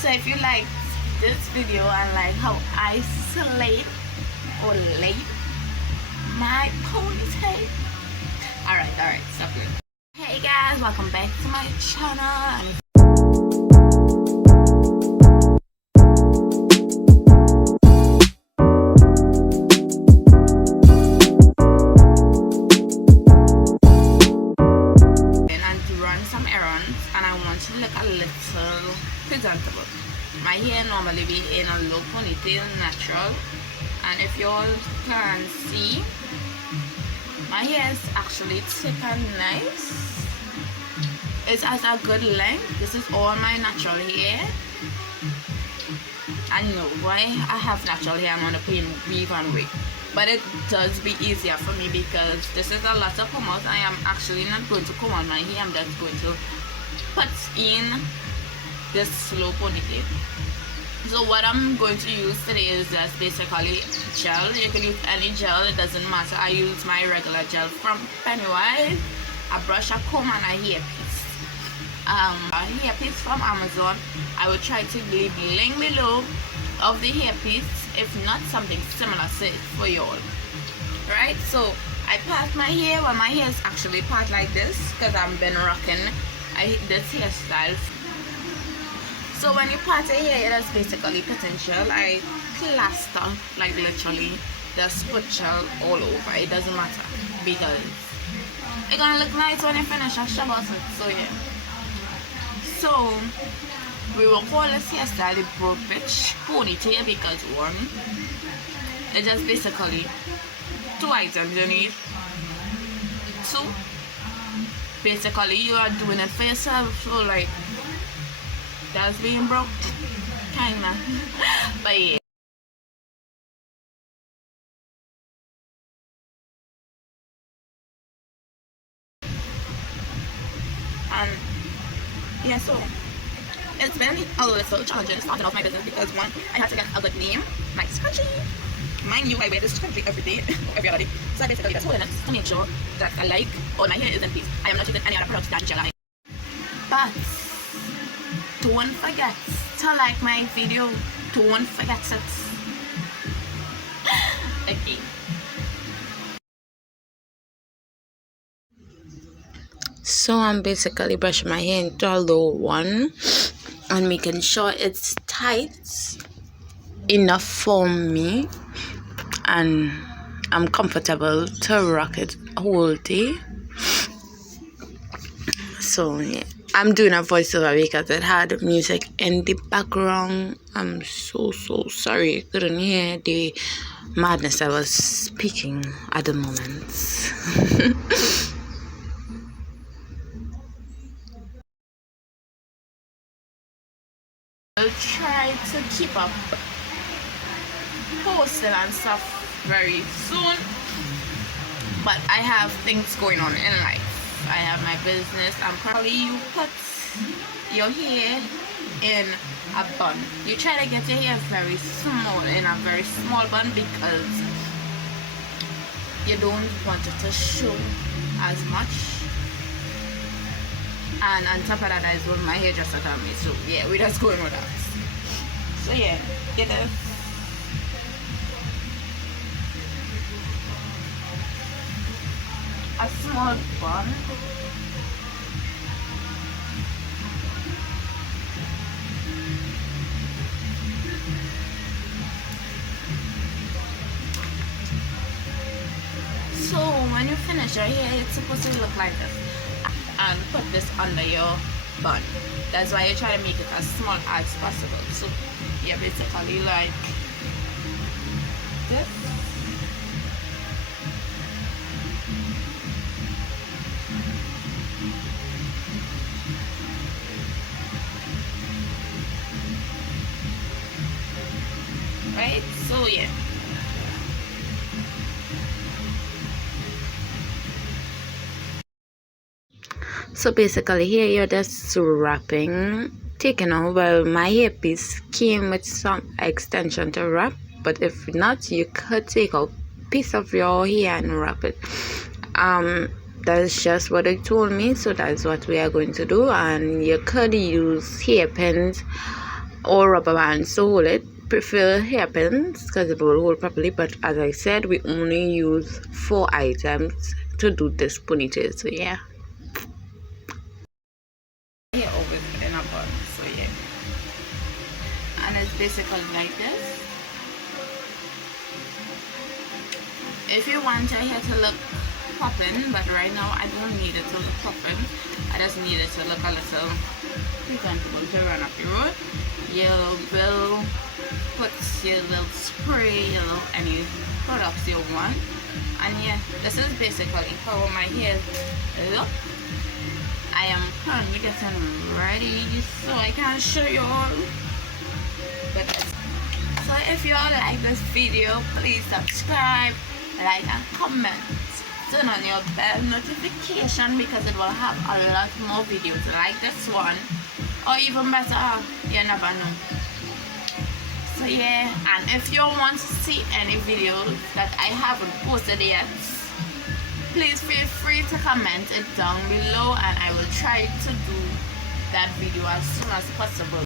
So if you like this video and like how I slay or lay my ponytail, alright, stop it. Hey guys, welcome back to my channel. And to run some errands, and I want to look a little presentable. My hair normally be in a low ponytail, natural, and if you all can see, my hair is actually thick and nice. It's at a good length. This is all my natural hair. I know why I have natural hair, I'm gonna put weave and wig, but it does be easier for me because this is a lot of comb out. I am actually not going to comb out my hair. I'm just going to put in this slow ponytail. So what I'm going to use today is just basically gel. You can use any gel, it doesn't matter. I use my regular gel from Pennywise, a brush, a comb, and a hairpiece. A hairpiece from Amazon. I will try to leave the link below of the hairpiece, if not something similar to it for y'all. Right, so I part my hair. Well, my hair is actually part like this because I've been rocking this hairstyle. So when you part your hair, that's basically potential. I plaster, like literally, just put gel all over. It doesn't matter because it's gonna look nice when you finish a shove it. So yeah. So we will call this hairstyle the broad pitch ponytail because one, it's just basically two items you need. Two, basically you are doing it for yourself. So like, that's being broke, kinda. But yeah. And yeah, so it's been a little challenging starting off my business because one, I had to get a good name, my scrunchie. Mind you, I wear this scrunchie every day, every other day. So I basically just holding it to make sure that I like all my hair is in peace. I am not using any other products than gel. But don't forget to like my video. Don't forget it. Okay. So I'm basically brushing my hair into a low one and making sure it's tight enough for me and I'm comfortable to rock it all day. So yeah, I'm doing a voiceover because it had music in the background. I'm so sorry you couldn't hear the madness I was speaking at the moment. I'll try to keep up posting and stuff very soon, but I have things going on in life. I have my business. I'm probably, you put your hair in a bun. You try to get your hair very small, in a very small bun, because you don't want it to show as much. And on top of that, is what my hairdresser told me. So yeah, we're just going with that. So yeah, get it. A small bun. So when you finish your hair, it's supposed to look like this. And put this under your bun. That's why you try to make it as small as possible. So yeah, basically like this. Right? So yeah. So basically here you're just wrapping, taking out. Well, my hairpiece came with some extension to wrap, but if not, you could take a piece of your hair and wrap it. That's just what they told me, so that's what we are going to do. And you could use hairpins or rubber bands to hold it. Prefer hairpins because it will hold properly, but as I said, we only use 4 items to do this ponytail. So yeah. Hair always in a bun, so yeah. And it's basically like this. If you want your hair to look popping, but right now I don't need it to look popping. I just need it to look a little presentable to run up your road. You will put your little spray, your little any products you want. And yeah, this is basically how my hair look. I am currently getting ready so I can show you all. But so if you all like this video, please subscribe, like and comment. Turn on your bell notification because it will have a lot more videos like this one, or even better, you never know. So yeah, and if you want to see any videos that I haven't posted yet, please feel free to comment it down below and I will try to do that video as soon as possible.